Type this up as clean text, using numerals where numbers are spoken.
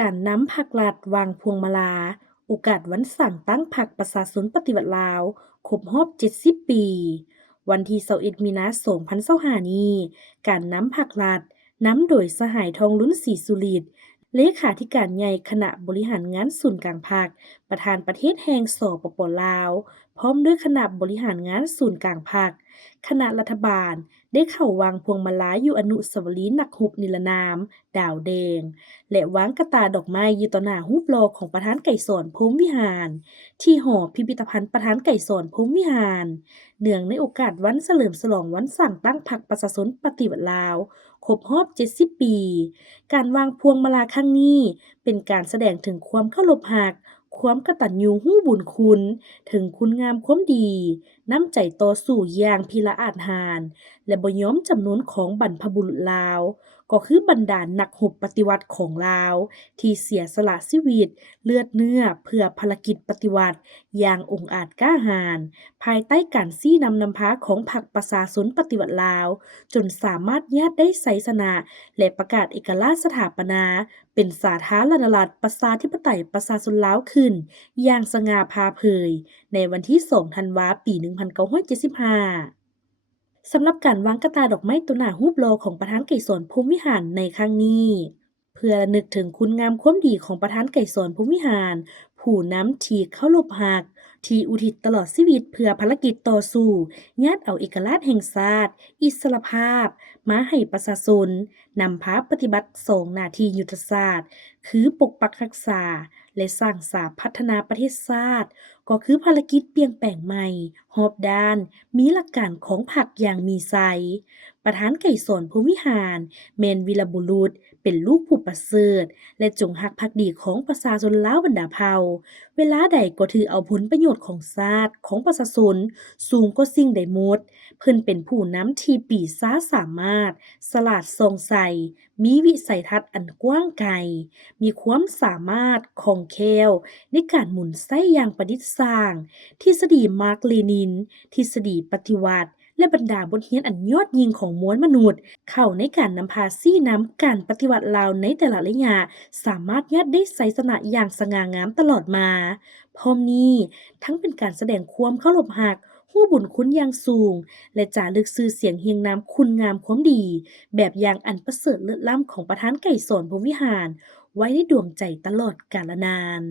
การนำผักหลัดวางพวงมาลาโอกาสวันสั่งตั้งพรรคประชาชนปฏิวัติลาวครบรอบ70ปีวันที่21มีนาคม2025นี้การนำผักหลัดนำโดยสหายทองลุ้นศรีสุฤทธิ์เลขาธิการใหญ่คณะบริหารงานศูนย์กลางภาคประธานประเทศแห่งสปปลาวพร้อมด้วยคณะบริหารงานศูนย์กลางภาคคณะรัฐบาลได้เข้าวางพวงมาลาอยู่อนุสาวรีย์นักรบนิรนามดาวแดง และวางกระตาดอกไม้อยู่ต่อหน้ารูปหล่อของประธานไก่สอนพรหมวิหารที่หอพิพิธภัณฑ์ประธานไก่สอนพรหมวิหารเนื่องในโอกาสวันเฉลิมฉลองวันสั่งตั้งพรรคประชาชนปฏิวัติลาวครบรอบ70ปีการวางพวงมาลาครั้งนี้เป็นการแสดงถึงความเคารพรักความกตัญญูรู้บุญคุณถึงคุณงามความดีน้ำใจต่อสู้อย่างพิละอาจหาญและบ่ยอมจำนนของบรรพบุรุษลาว ก็คือบรรดานักรบปฏิวัติของลาวที่เสียสละชีวิตเลือดเนื้อเพื่อภารกิจปฏิวัติอย่างองอาจกล้าหาญภายใต้การซี้นำพาของพรรคประชาชนปฏิวัติลาวจนสามารถญาติได้ไสยชนะและประกาศเอกราชสถาปนาเป็นสาธารณรัฐประชาธิปไตยประชาชนลาวขึ้นอย่างสง่าผ่าเผยในวันที่2ธันวาคมปี1975 สำหรับการวางกระตาดอกไม้ต่อหน้ารูปหล่อของประธานไกรสอนพรหมวิหารในครั้งนี้เพื่อระลึกถึงคุณงามความดีของประธานไกรสอนพรหมวิหารผู้นำที่เคารพรักที่อุทิศตลอดชีวิตเพื่อภารกิจต่อสู้ญาติเอาเอกราชแห่งชาติอิสรภาพมาให้ประชาชนนำพาปฏิบัติสองหน้าที่ยุทธศาสตร์คือปกปักรักษาและสร้างสรรค์พัฒนาประเทศชาติก็คือภารกิจเปลี่ยนแปลงใหม่รอบด้าน มีหลักการของพรรคอย่างมีไสประธานไกรสอนพรหมวิหารแม่นวีรบุรุษเป็นลูกผู้ประเสริฐและจงรักภักดีของประชาชนลาวบรรดาเผ่าเวลาใดก็ถือเอาผลประโยชน์ของชาติของประชาชนสูงกว่าสิ่งใดหมดเพิ่นเป็นผู้นำที่ปีศาจสามารถฉลาดทรงใสมีวิสัยทัศน์อันกว้างไกลมีความสามารถคล่องแคล่วในการหมุนไส้อย่างประดิษฐ์สร้างทฤษฎีมาร์กเลนิน ทฤษฎีปฏิวัติและบรรดาบทเรียนอันยอดยิ่งของมวลมนุษย์เข้าในการนำพาซี้นำการปฏิวัติลาวในแต่ละระยะสามารถยัดได้ไสยชนะอย่างสง่างามตลอดมาพร้อมนี้ทั้งเป็นการแสดงความเคารพรักรู้บุญคุณอย่างสูงและจารึกชื่อเสียงเฮียงนามคุณงามความดีแบบอย่างอันประเสริฐเลิศล้ำของประธานไกรสอนพรหมวิหารไว้ในดวงใจตลอดกาลนาน